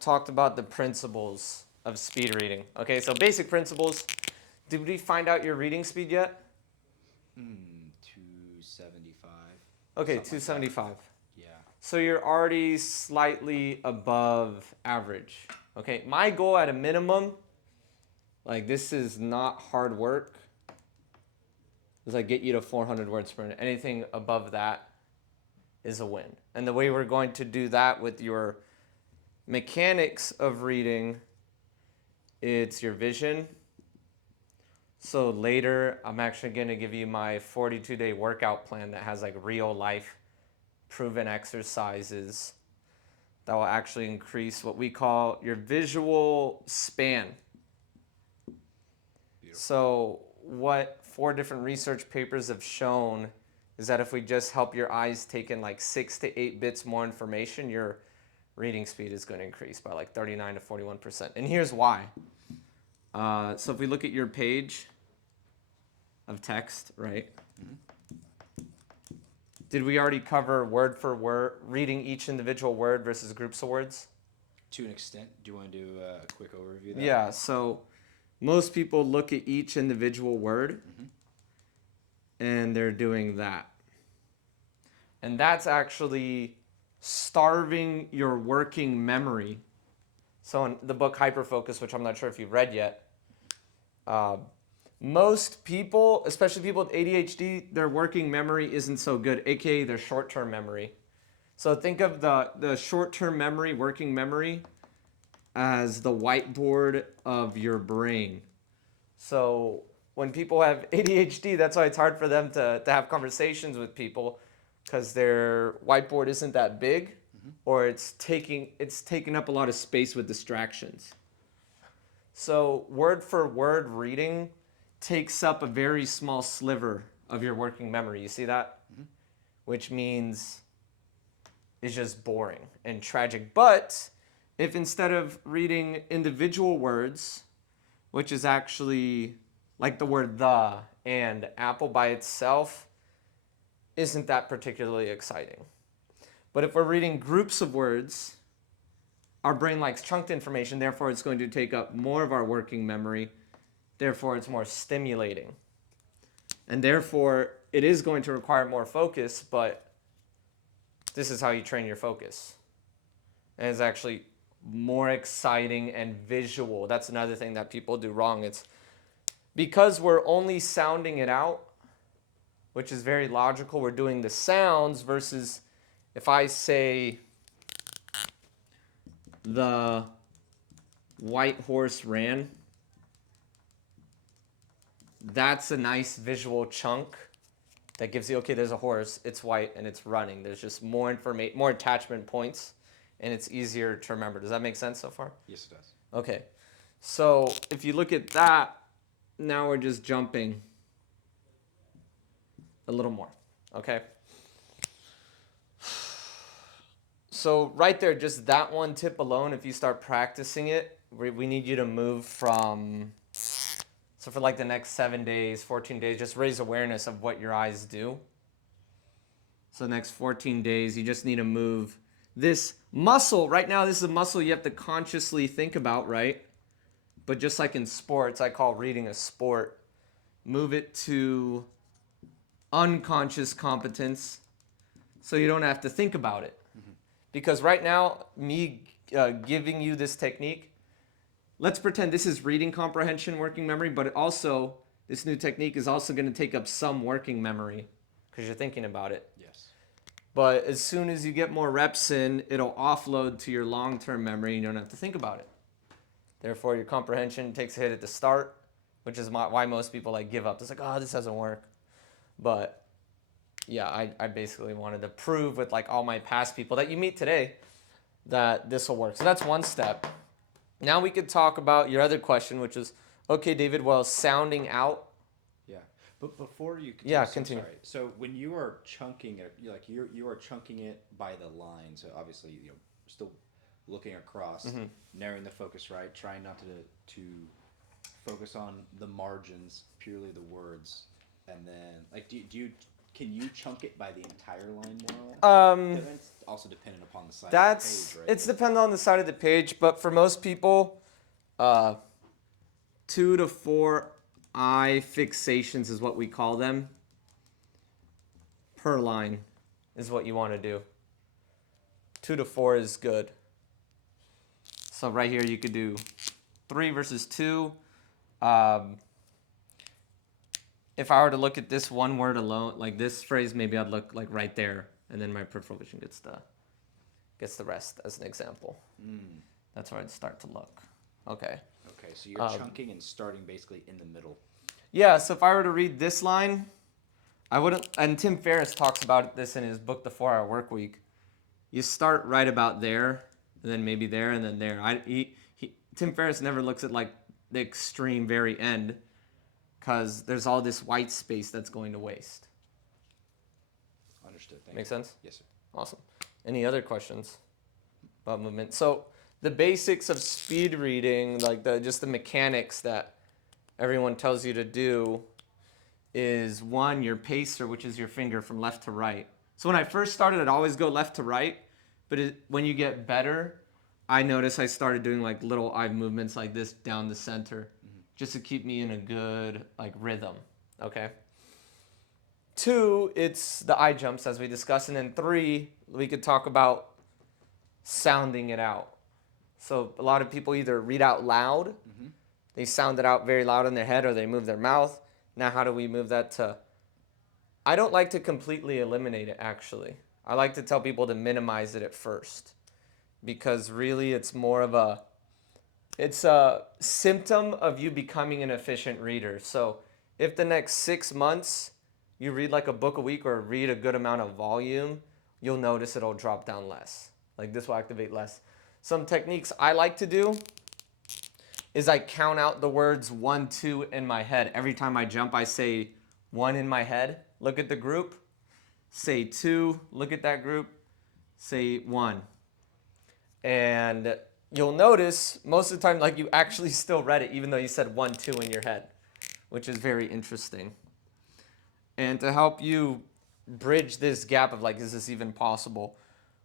talked about the principles of speed reading. Okay, so basic principles. Did we find out your reading speed yet? 275. Okay, Something like that. 275. Yeah. So you're already slightly above average. Okay, my goal at a minimum, like this is not hard work, is like get you to 400 words per minute. Anything above that is a win. And the way we're going to do that with your mechanics of reading, it's your vision. So later, I'm actually going to give you my 42-day workout plan that has like real life proven exercises that will actually increase what we call your visual span. Beautiful. So what 4 different research papers have shown is that if we just help your eyes take in like 6 to 8 bits more information, your reading speed is going to increase by like 39 to 41%. And here's why. So if we look at your page of text, right? Mm-hmm. Did we already cover word for word, reading each individual word versus groups of words? To an extent, do you want to do a quick overview of that? Yeah, so most people look at each individual word Mm-hmm. and they're doing that. And that's actually starving your working memory. So in the book Hyperfocus, which I'm not sure if you've read yet, uh, most people, especially people with ADHD, their working memory isn't so good, aka their short-term memory. So think of the short-term memory, working memory, as the whiteboard of your brain. So when people have ADHD, that's why it's hard for them to have conversations with people because their whiteboard isn't that big Mm-hmm. or it's taking up a lot of space with distractions. So word for word reading takes up a very small sliver of your working memory. You see that? Mm-hmm. Which means it's just boring and tragic. But if instead of reading individual words, which is actually like the word the and apple by itself, isn't that particularly exciting. But if we're reading groups of words, our brain likes chunked information, therefore it's going to take up more of our working memory, therefore it's more stimulating. And therefore it is going to require more focus, but this is how you train your focus. And it's actually more exciting and visual. That's another thing that people do wrong. It's because we're only sounding it out, which is very logical. We're doing the sounds versus if I say the white horse ran, that's a nice visual chunk that gives you, okay, there's a horse, it's white, and it's running. There's just more information, more attachment points, and it's easier to remember. Does that make sense so far? Yes, it does. Okay. So if you look at that, now we're just jumping a little more. Okay. So right there, just that one tip alone, if you start practicing it, we need you to move from, so for like the next 7 days, 14 days, just raise awareness of what your eyes do. So the next 14 days, you just need to move this muscle. Right now, this is a muscle you have to consciously think about, right? But just like in sports, I call reading a sport. Move it to unconscious competence so you don't have to think about it. Mm-hmm. Because right now, me giving you this technique, let's pretend this is reading comprehension, working memory, but also this new technique is also going to take up some working memory because you're thinking about it. Yes. But as soon as you get more reps in, it'll offload to your long-term memory and you don't have to think about it. Therefore, your comprehension takes a hit at the start, which is why most people like give up. It's like, oh, this doesn't work. But yeah, I basically wanted to prove with like all my past people that you meet today that this will work. So that's one step. Now we could talk about your other question, which is, okay, David, well, sounding out. Yeah. But before you continue, Yeah, so continue. sorry. So when you are chunking it, you are chunking it by the line. So obviously, still looking across, Mm-hmm. narrowing the focus, right? Trying not to focus on the margins, purely the words, and then like do you Can you chunk it by the entire line more? It's also dependent upon the side of the page, right? It's dependent on the side of the page, but for most people, 2 to 4 eye fixations is what we call them. Per line is what you want to do. 2 to 4 is good. So right here you could do 3 versus 2. If I were to look at this one word alone, like this phrase, maybe I'd look like right there, and then my peripheral vision gets the rest as an example. That's where I'd start to look. Okay. Okay, so you're chunking and starting basically in the middle. Yeah, so if I were to read this line, I wouldn't, and Tim Ferriss talks about this in his book, The 4-Hour Work Week. You start right about there, and then maybe there, and then there. Tim Ferriss never looks at like the extreme very end, because there's all this white space that's going to waste. Understood. Thank Make you. sense? Yes, sir. Awesome. Any other questions about movement? So the basics of speed reading, like just the mechanics that everyone tells you to do, is one, your pacer, which is your finger from left to right. So when I first started, I'd always go left to right, but when you get better, I noticed I started doing like little eye movements like this down the center, just to keep me in a good like rhythm. Okay. 2, it's the eye jumps as we discussed, and then 3, we could talk about sounding it out. So a lot of people either read out loud, they sound it out very loud in their head, or they move their mouth. Now how do we move that to... I don't like to completely eliminate it, actually. I like to tell people to minimize it at first, because really it's more of it's a symptom of you becoming an efficient reader. So if the next 6 months you read like a book a week or read a good amount of volume, you'll notice it'll drop down less. Like this will activate less. Some techniques I like to do is I count out the words 1, 2 in my head. Every time I jump, I say 1 in my head. Look at the group. Say 2. Look at that group. Say 1. And you'll notice most of the time, like you actually still read it, even though you said 1, 2 in your head, which is very interesting. And to help you bridge this gap of like, is this even possible?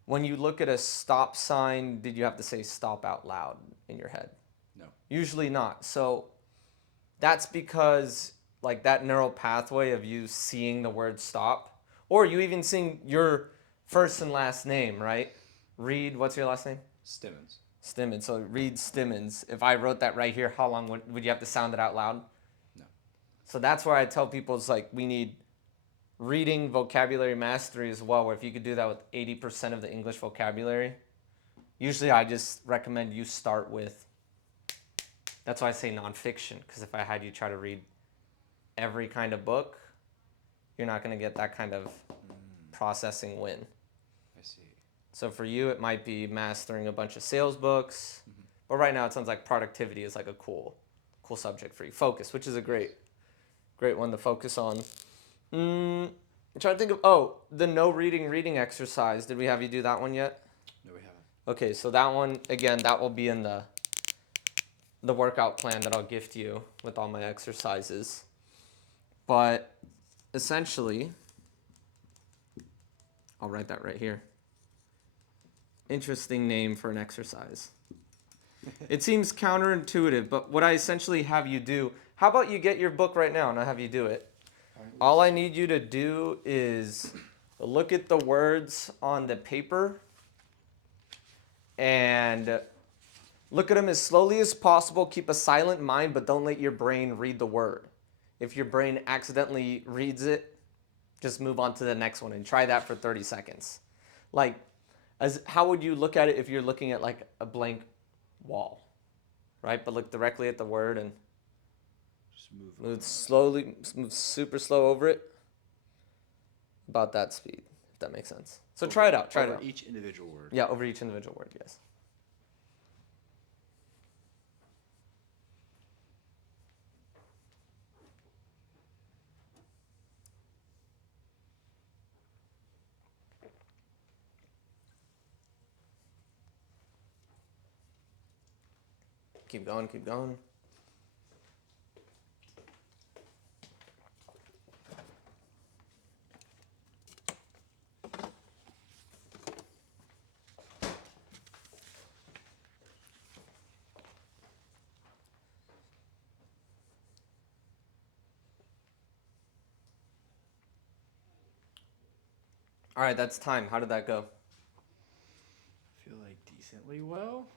When you look at a stop sign, did you have to say stop out loud in your head? No. Usually not. So that's because like that neural pathway of you seeing the word stop, or you even seeing your first and last name, right? Reed, what's your last name? Stimmons. Stimmons. So Reed Stimmons. If I wrote that right here, how long would you have to sound it out loud? No. So that's where I tell people it's like we need reading vocabulary mastery as well, where if you could do that with 80% of the English vocabulary, usually I just recommend you start with, that's why I say nonfiction, because if I had you try to read every kind of book, you're not going to get that kind of processing win. I see. So for you, it might be mastering a bunch of sales books, but right now it sounds like productivity is like a cool subject for you. Focus, which is a great one to focus on. I'm trying to think of, the no reading exercise. Did we have you do that one yet? No, we haven't. Okay, so that one, again, that will be in the workout plan that I'll gift you with all my exercises. But essentially, I'll write that right here. Interesting name for an exercise. It seems counterintuitive, but what I essentially have you do, how about you get your book right now and I'll have you do it? All I need you to do is look at the words on the paper and look at them as slowly as possible. Keep a silent mind, but don't let your brain read the word. If your brain accidentally reads it, just move on to the next one and try that for 30 seconds. Like, how would you look at it if you're looking at like a blank wall, right? But look directly at the word and Just move slowly, move super slow over it. About that speed, if that makes sense. So try it out. Try it over out. each individual word. Yeah, over each individual word, yes. Keep going, keep going. All right, that's time. How did that go? I feel like decently well.